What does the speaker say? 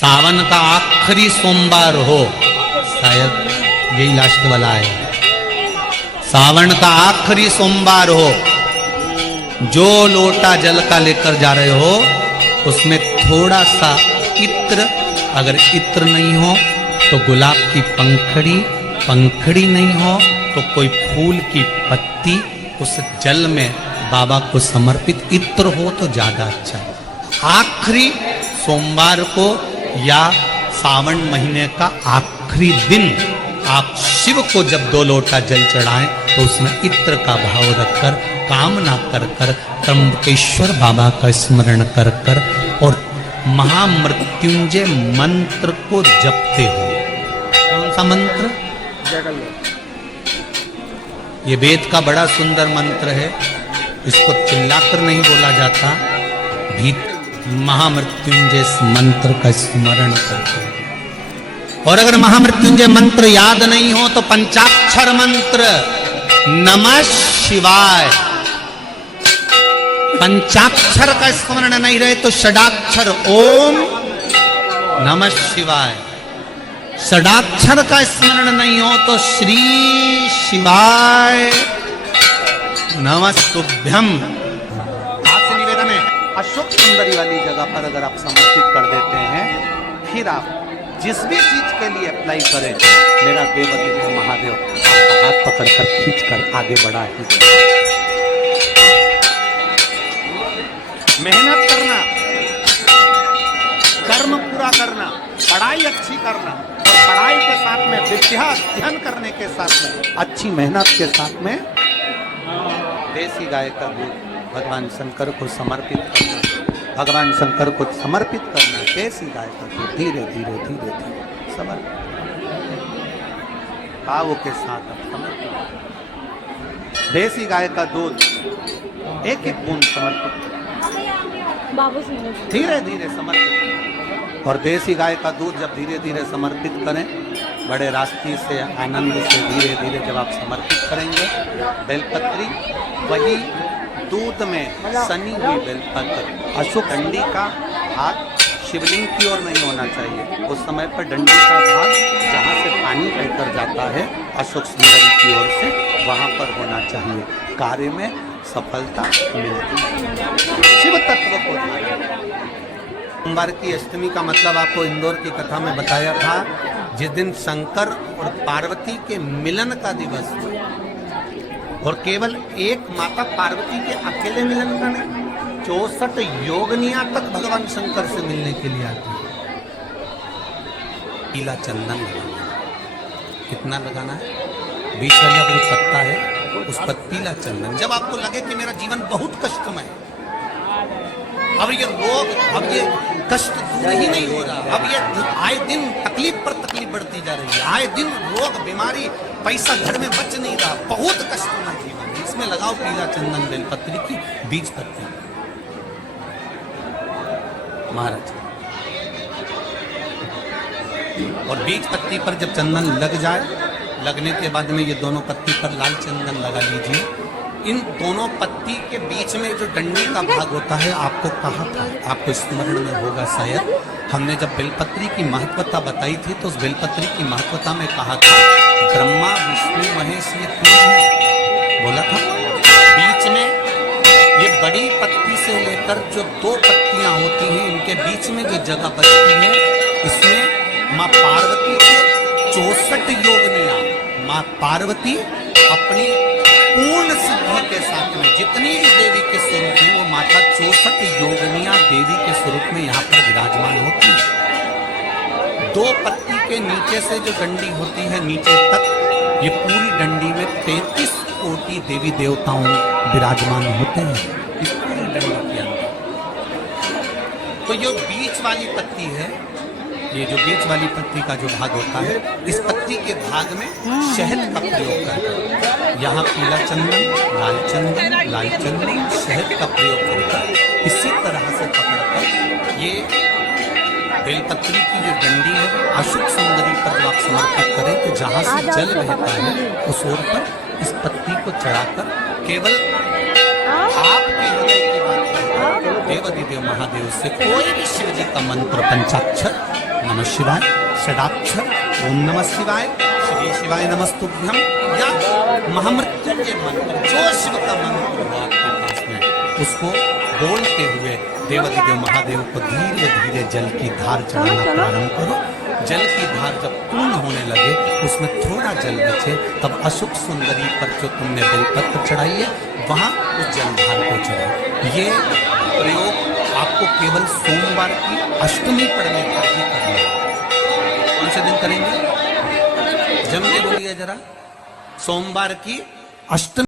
सावन का आखिरी सोमवार हो, शायद यही लास्ट वाला है। सावन का आखिरी सोमवार हो, जो लोटा जल का लेकर जा रहे हो उसमें थोड़ा सा इत्र, अगर इत्र नहीं हो तो गुलाब की पंखड़ी, पंखड़ी नहीं हो तो कोई फूल की पत्ती उस जल में बाबा को समर्पित, इत्र हो तो ज्यादा अच्छा है। आखिरी सोमवार को या सावन महीने का आखिरी दिन आप शिव को जब 2 लोटा जल चढ़ाएं तो उसमें इत्र का भाव रखकर, कामना कर कर, त्र्यंबकेश्वर बाबा का स्मरण कर कर और महामृत्युंजय मंत्र को जपते हो। कौन सा मंत्र? ये वेद का बड़ा सुंदर मंत्र है, इसको चिल्लाकर नहीं बोला जाता, भी महामृत्युंजय मंत्र का स्मरण करते हो। और अगर महामृत्युंजय मंत्र याद नहीं हो तो पंचाक्षर मंत्र नमः शिवाय, पंचाक्षर का स्मरण नहीं रहे तो षडाक्षर ओम नमः शिवाय, षडाक्षर का स्मरण नहीं हो तो श्री शिवाय नमस्तुभ्यम। आपसे निवेदन है, अशोक सुंदरी वाली जगह पर अगर आप समर्पित कर देते हैं, फिर आप जिस भी चीज के लिए अप्लाई करें, मेरा देवदेव महादेव आपका हाथ पकड़कर खींचकर आगे बढ़ा ही दे। मेहनत करना, कर्म पूरा करना, पढ़ाई अच्छी करना, और पढ़ाई के साथ में विद्या अध्ययन करने के साथ में अच्छी मेहनत के साथ में देसी गाय का दूध भगवान शंकर को समर्पित करना, भगवान शंकर को समर्पित करना, देसी गाय का दूध धीरे धीरे धीरे धीरे समर्पित, भाव के साथ आप समर्पित, देसी गाय का दूध एक एक बूंद समर्पित, धीरे धीरे समर्पित। और देसी गाय का दूध जब धीरे धीरे समर्पित करें, बड़े रास्ते से आनंद से धीरे धीरे जब आप समर्पित करेंगे, बेलपत्री वही दूध में सनी हुई बेलपत्र, अशोक डंडी का भाग शिवलिंग की ओर नहीं होना चाहिए, उस समय पर डंडी का भाग जहाँ से पानी बहकर जाता है अशोक सुंदरी की ओर से, वहाँ पर होना चाहिए। कार्य में सफलता मिलती है। शिव तत्व को सोमवार की अष्टमी का मतलब आपको इंदौर की कथा में बताया था, जिस दिन शंकर और पार्वती के मिलन का दिवस, और केवल एक माता पार्वती के अकेले मिलन का नहीं, 64 योगनियां तक भगवान शंकर से मिलने के लिए आती है। पीला चंदन लगाना, कितना लगाना है? बीच वाला जो पत्ता है उस पर पीला चंदन। जब आपको लगे कि मेरा जीवन बहुत कष्टमय है, अब ये रोग, अब ये कष्ट दूर ही नहीं हो रहा, अब ये आए दिन तकलीफ पर तकलीफ बढ़ती जा रही है, आए दिन रोग बीमारी, पैसा घर में बच नहीं रहा, बहुत कष्टमय जीवन, इसमें लगाओ पीला चंदन बेलपत्री की बीज पत्ती महाराज, और बीज पत्ती पर जब चंदन लग जाए, लगने के बाद में ये दोनों पत्ती पर लाल चंदन लगा लीजिए। इन दोनों पत्ती के बीच में जो डंडी का भाग होता है, आपको कहा था, आपको स्मरण में होगा शायद, हमने जब बेलपत्री की महत्वता बताई थी तो उस बेलपत्री की महत्वता में कहा था ब्रह्मा विष्णु महेश ये तीन बोला था, बीच में ये बड़ी पत्ती से लेकर जो 2 पत्तियां होती हैं, इनके बीच में जो जगह बचती है, इसमें माँ पार्वती के 64 योगनियां, माँ पार्वती अपनी पूर्ण सिद्धि के साथ में जितनी भी देवी के स्वरूप हैं, वो माता 64 योगनियां देवी के स्वरूप में यहाँ पर विराजमान होती है। 2 पत्ती के नीचे से जो डंडी होती है नीचे तक, ये पूरी डंडी में 33 कोटि देवी देवताओं विराजमान होते हैं इस पूरी डंडी के अंदर। तो ये बीच वाली पत्ती है, ये जो बीच वाली पत्ती का जो भाग होता है, इस पत्ती के भाग में शहद का प्रयोग करकर, यहाँ पीला चंदन, लाल चंदन, शहद का प्रयोग करकर इसी तरह से पकड़कर ये बेलपत्री की जो डंडी है अशोक सुंदरी पर जब आप समर्पित करें, तो जहाँ से जल बहता है उस ओर पर इस पत्ती को चढ़ाकर केवल आपके हृदय की बात देवाधिदेव महादेव से कोई भी शिव जी का मंत्र पंचाक्षर नमः शिवाय, षडाक्षर ओम नमः शिवाय, श्री शिवाय नमस्तुभ्यम, या महामृत्युंजय मंत्र, जो शिव का मंत्र हो आपके पास में, उसको बोलते हुए देवाधिदेव महादेव को धीरे धीरे जल की धार चढ़ाना प्रारंभ करो। जल की धार जब पूर्ण होने लगे, उसमें थोड़ा जल बचे, तब अशुक सुंदरी पर जो तुमने बेलपत्र चढ़ाई है, वहां उस जलधार को चढ़ाओ। ये प्रयोग आपको केवल सोमवार की अष्टमी पड़ने पर ही करना है। कौन से दिन करेंगे? जम के बोलिए जरा। सोमवार की अष्टमी